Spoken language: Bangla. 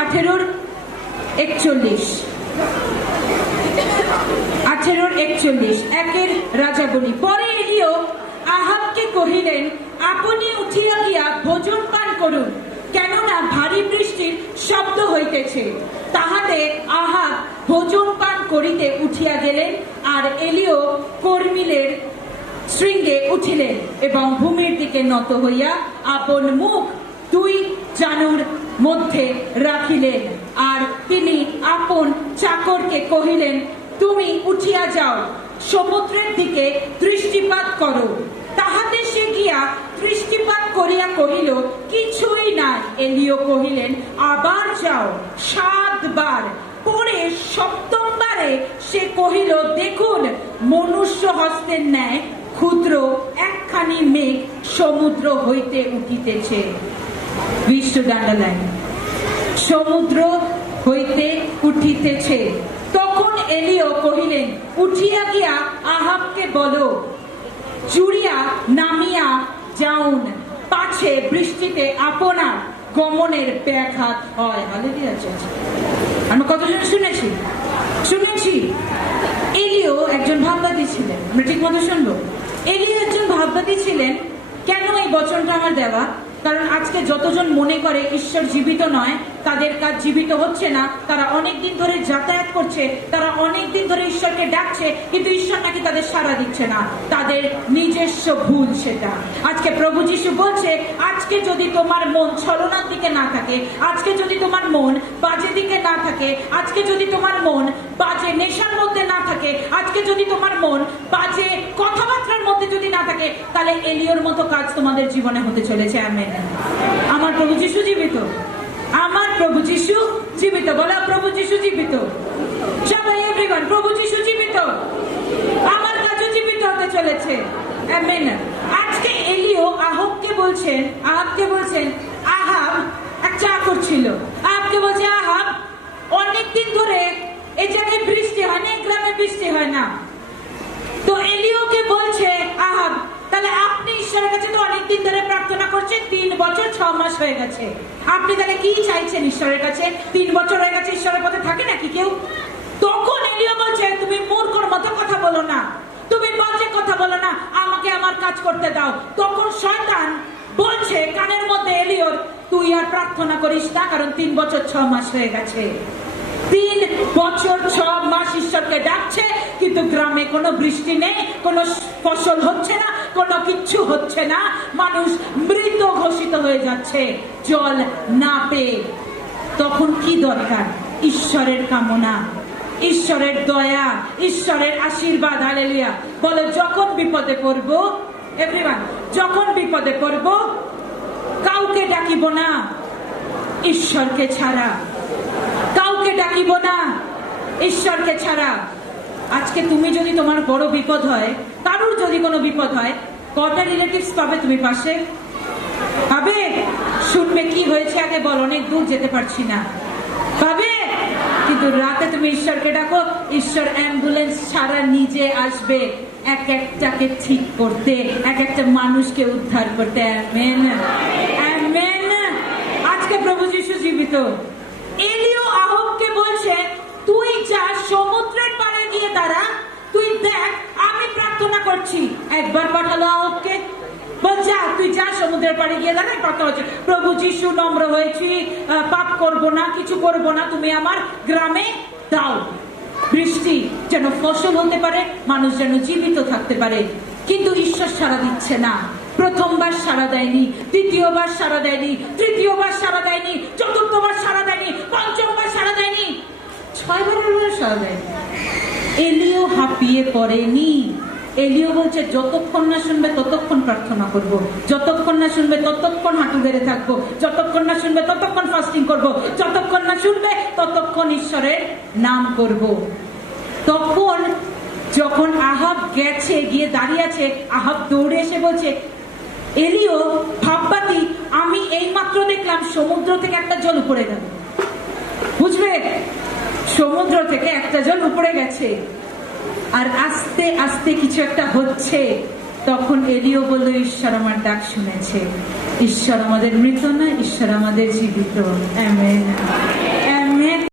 18:41 একের রাজাবলী। পরে এলিও আহাবকে কহিলেন, আপনি উঠিয়া গিয়া ভোজন পান করুন, কেননা ভারী বৃষ্টির শব্দ হইতেছে। তাহাতে আহাব ভোজন পান করিতে উঠিয়া গেলেন, আর এলিও কর্মিলের শৃঙ্গে উঠিলেন এবং ভূমির দিকে নত হইয়া আপন মুখ 2 জানুর মধ্যে রাখিলেন। আর তিনি আপন চাকরকে কহিলেন, তুমি উঠিয়া যাও, সমুদ্রের দিকে দৃষ্টিপাত করো। তাহাতে সে গিয়া দৃষ্টিপাত করিয়া কহিল, কিছুই নাই। এলিও কহিলেন, আবার যাও 7 বার। পরে 7ম বারে সে কহিল, দেখুন, মনুষ্য হস্তের ন্যায় ক্ষুদ্র একখানি মেঘ সমুদ্র হইতে উঠিতেছে। সমুদ্র হইতে উঠিতেছে। তখন এলিও কহিলেন, উঠিয়া গিয়া আহাবকে বলো, চুরিয়া নামিয়া যাউন, পাছে বৃষ্টিতে আপনার গমনের ব্যাঘাত হয়। হালেলুয়া। আমরা কতজন শুনেছি এলিও একজন ভাববাদী ছিলেন। আমরা ঠিক মতো শুনবো। এলিও একজন ভাববাদী ছিলেন। কেন এই বচনটা আমার দেওয়া? কারণ আজকে যতজন মনে করে ঈশ্বর জীবিত নয়, তাদের কাজ জীবিত হচ্ছে না, তারা অনেকদিন ধরে যাতায়াত করছে, তারা অনেকদিন ধরে ঈশ্বরকে ডাকছে, কিন্তু ঈশ্বর নাকি তাদের সাড়া দিচ্ছে না, তাদের নিজস্ব ভুল সেটা। আজকে প্রভু যিশু বলছে, আজকে যদি তোমার মন ছলনার দিকে না থাকে, আজকে যদি তোমার মন বাজে দিকে না থাকে, আজকে যদি তোমার মন বাজে নেশার মধ্যে না থাকে, আজকে যদি তোমার মন বাজে কথাবার্তার মধ্যে যদি না থাকে, তাহলে এলিওর মতো কাজ তোমাদের জীবনে হতে চলেছে। আমেন। আমার প্রভু যিশু জীবিত। আমার প্রভু যিশু জীবিত। বলা, প্রভু যিশু জীবিত। সবাই এভরিওয়ান, প্রভু যিশু জীবিত। আমার কাজও জীবিত হতে চলেছে। আমেন। আজকে এলিও আহাবকে বলছেন, আহাব এক চাকর ছিল। আহাবকে বলছে, আহাব, অনেকদিন ধরে এই জায়গায় বৃষ্টি হয় না, গ্রামে বৃষ্টি হয় না। তো এলিওকে বলছে আহাব, তাহলে আপনি ঈশ্বরের কাছে তো অনেকদিন ধরে প্রার্থনা করছেন, 3 বছর 6 মাস হয়ে গেছে, আপনি তাহলে কি চাইছেন ঈশ্বরের কাছে? 3 বছর হয়ে গেছে, ঈশ্বরের পথে থাকে নাকি কেউ? তখন এলিও বলছে, তুমি মূর্খর মতো কথা বলো না, তুমি বাজে কথা বলো না, আমাকে আমার কাজ করতে দাও। তখন শয়তান বলছে কানের মধ্যে, এলিওর, তুই আর প্রার্থনা করিস না, কারণ 3 বছর 6 মাস হয়ে গেছে। 3 বছর 6 মাস ঈশ্বরকে ডাকছে, কিন্তু গ্রামে কোনো বৃষ্টি নেই, কোনো ফসল হচ্ছে না, কোনো কিচ্ছু হচ্ছে না, মানুষ মৃত ঘোষিত হয়ে যাচ্ছে জল না পেয়ে। তখন কি দরকার? ঈশ্বরের কামনা, ঈশ্বরের দয়া, ঈশ্বরের আশীর্বাদ। হালেলুয়া। বলো, যখন বিপদে পড়ব, এভরিওয়ান, যখন বিপদে পড়ব, কাউকে ডাকিব না ঈশ্বরকে ছাড়া, কাউকে ডাকিব না ঈশ্বরকে ছাড়া। আজকে তুমি যদি তোমার বড় বিপদ হয়, কারোর যদি কোনো বিপদ হয়, কটা রিলেটিভস পাবে তুমি পাশে? পাবে? শুনবে কি হয়েছে আগে বল, অনেক দূর যেতে পারছি না, পাবে। কিন্তু রাতে তুমি ঈশ্বরকে ডাকো, ঈশ্বর অ্যাম্বুলেন্স ছাড়া নিজে আসবে এক একটাকে ঠিক করতে, এক একটা মানুষকে উদ্ধার করতে। Amen, amen. আজকে প্রভু যিশু জীবিত। এলিও আহাবকে বলছে, তুই যা সমুদ্রের পাড়ে গিয়ে দাঁড়া, তুই দেখ আমি প্রার্থনা করছি। একবার পাঠালো আহাবকে, বল যা, তুই যা সমুদ্রের পাড়ে গিয়ে দাঁড়া, কথা হচ্ছে। প্রভু যিশু, নম্র হয়েছি, পাপ করব না, কিছু করব না, তুমি আমার গ্রামে দাও বৃষ্টি, যেন ফসল হতে পারে, মানুষ যেন জীবিত থাকতে পারে। কিন্তু ঈশ্বর সাড়া দিচ্ছে না। প্রথমবার সাড়া দেয়নি, দ্বিতীয়বার সাড়া দেয়নি, তৃতীয়বার সাড়া দেয়নি, চতুর্থবার সাড়া দেয়নি, পঞ্চমবার সাড়া দেয়নি, 6 বারের সাড়া দেয়নি। এলিও হাঁপিয়ে পড়েনি। এলিও বলছে, যতক্ষণ না শুনবে ততক্ষণ প্রার্থনা করব, যতক্ষণ না শুনবে ততক্ষণ হাঁটু বেড়ে থাকবো, যতক্ষণ না শুনবে ততক্ষণ ফাস্টিং করব, যতক্ষণ না শুনবে ততক্ষণ ঈশ্বরের নাম করব। তখন যখন আহাব গেছে, গিয়ে দাঁড়িয়ে আছে, আহাব দৌড়ে এসে বলছে, এলিও ভাববাতি, আমি এই মাত্র দেখলাম সমুদ্র থেকে একটা জল উপরে গেল। বুঝবে, সমুদ্র থেকে একটা জল উপরে গেছে, আর আস্তে আস্তে কিছু একটা হচ্ছে। তখন এলিও বলল, ঈশ্বর আমার ডাক শুনেছে, ঈশ্বর আমাদের মৃত না, ঈশ্বর আমাদের জীবিত। আমেন।